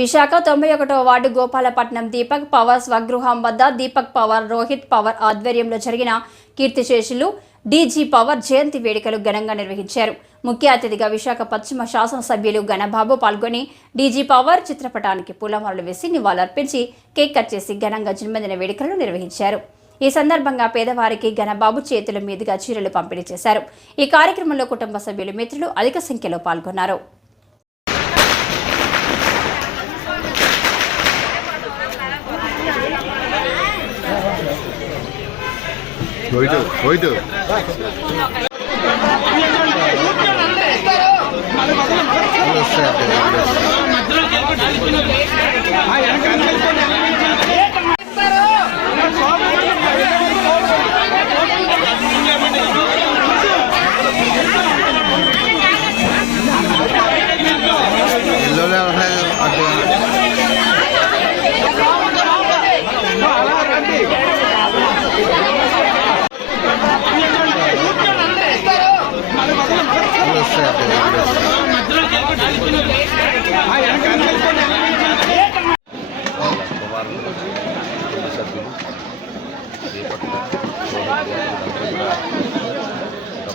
Visakha 91వ ward Gopalapatnam Deepak power స్వగృహం వద్ద Deepak power, Rohit power ఆధ్వర్యంలో జరిగిన కీర్తిశేషులు డీజీ పవర్ జయంతి వేడుకలు ఘనంగా నిర్వహించారు. ముఖ్య అతిథిగా విశాఖ పశ్చిమ శాసనసభ్యులు గణబాబు పాల్గొని డీజీ పవర్ చిత్రపటానికి పూలమాలలు వేసి నివాళులర్పించి కేక్ కట్ చేసి ఘనంగా జన్మదిన వేడుకలను నిర్వహించారు. ఈ సందర్భంగా పేదవారికి గణబాబు చేతుల మీదుగా చీరలు పంపిణీ చేశారు. ఈ కార్యక్రమంలో కుటుంబ సభ్యులు, మిత్రులు అధిక సంఖ్యలో పాల్గొన్నారు. Hoydu.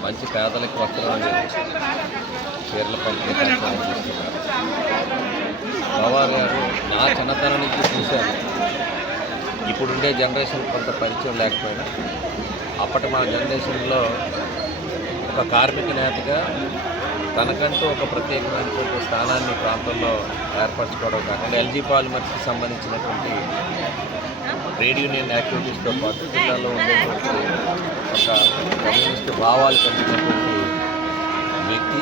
మంచి పేదలకు వస్త్రాలు చీరల పంపిణీ కార్యక్రమం చేస్తున్నారు. పవార్ గారు నా చిన్నతనం నుంచి చూశాను. ఇప్పుడుండే జనరేషన్ కొంత పరిచయం లేకపోయినా అప్పటి మన జనరేషన్లో ఒక కార్మిక నేతగా తనకంటూ ఒక ప్రత్యేకమైనటువంటి స్థానాన్ని ప్రాంతంలో ఏర్పరచుకోవడం కాకుండా ఎల్జీ పాలిమర్స్కి సంబంధించినటువంటి ట్రేడ్ యూనియన్ యాక్టివిటీస్తో పాటు జిల్లాలో ఉండేటువంటి ఒక కమ్యూనిస్ట్ భావాలు కలిగినటువంటి వ్యక్తి,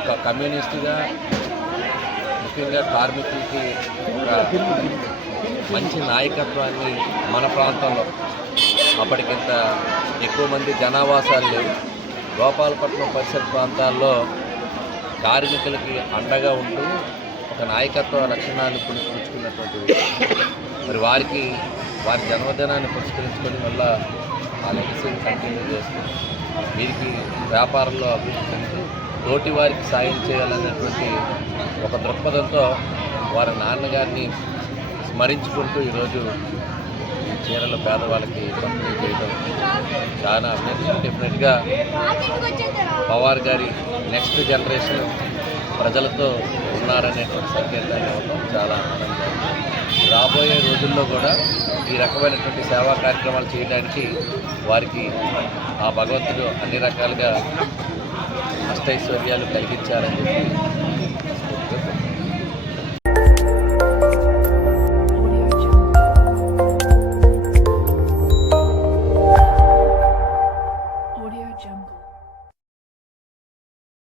ఒక కమ్యూనిస్టుగా ముఖ్యంగా కార్మికులకి ఒక మంచి నాయకత్వాన్ని మన ప్రాంతంలో అప్పటికింత ఎక్కువ మంది జనావాసాలు లేవు. గోపాలపట్నం పరిసర ప్రాంతాల్లో కార్మికులకి అండగా ఉంటూ ఒక నాయకత్వ లక్షణాన్ని పుణికిపుచ్చుకున్నటువంటి మరి వారి జన్మదినాన్ని పురస్కరించుకొని వల్ల ఆ లెగసీని కంటిన్యూ చేస్తుంది. వీరికి వ్యాపారంలో అభివృద్ధి చెంది తోటి వారికి సాయం చేయాలనేటువంటి ఒక దృక్పథంతో వారి నాన్నగారిని స్మరించుకుంటూ ఈరోజు చీరలు పేదవాళ్ళకి పంపిణీ చేయడం చాలా అభినందన. డెఫినెట్గా పవార్ గారి నెక్స్ట్ జనరేషన్ ప్రజలతో ఉన్నారనేటువంటి సంకేతాన్ని ఇవ్వడం చాలా ఆనందంగా ఉంది. రాబోయే రోజుల్లో కూడా ఈ రకమైనటువంటి సేవా కార్యక్రమాలు చేయడానికి వారికి ఆ భగవంతుడు అన్ని రకాలుగా అష్టైశ్వర్యాలు కలిగించాలని చెప్పి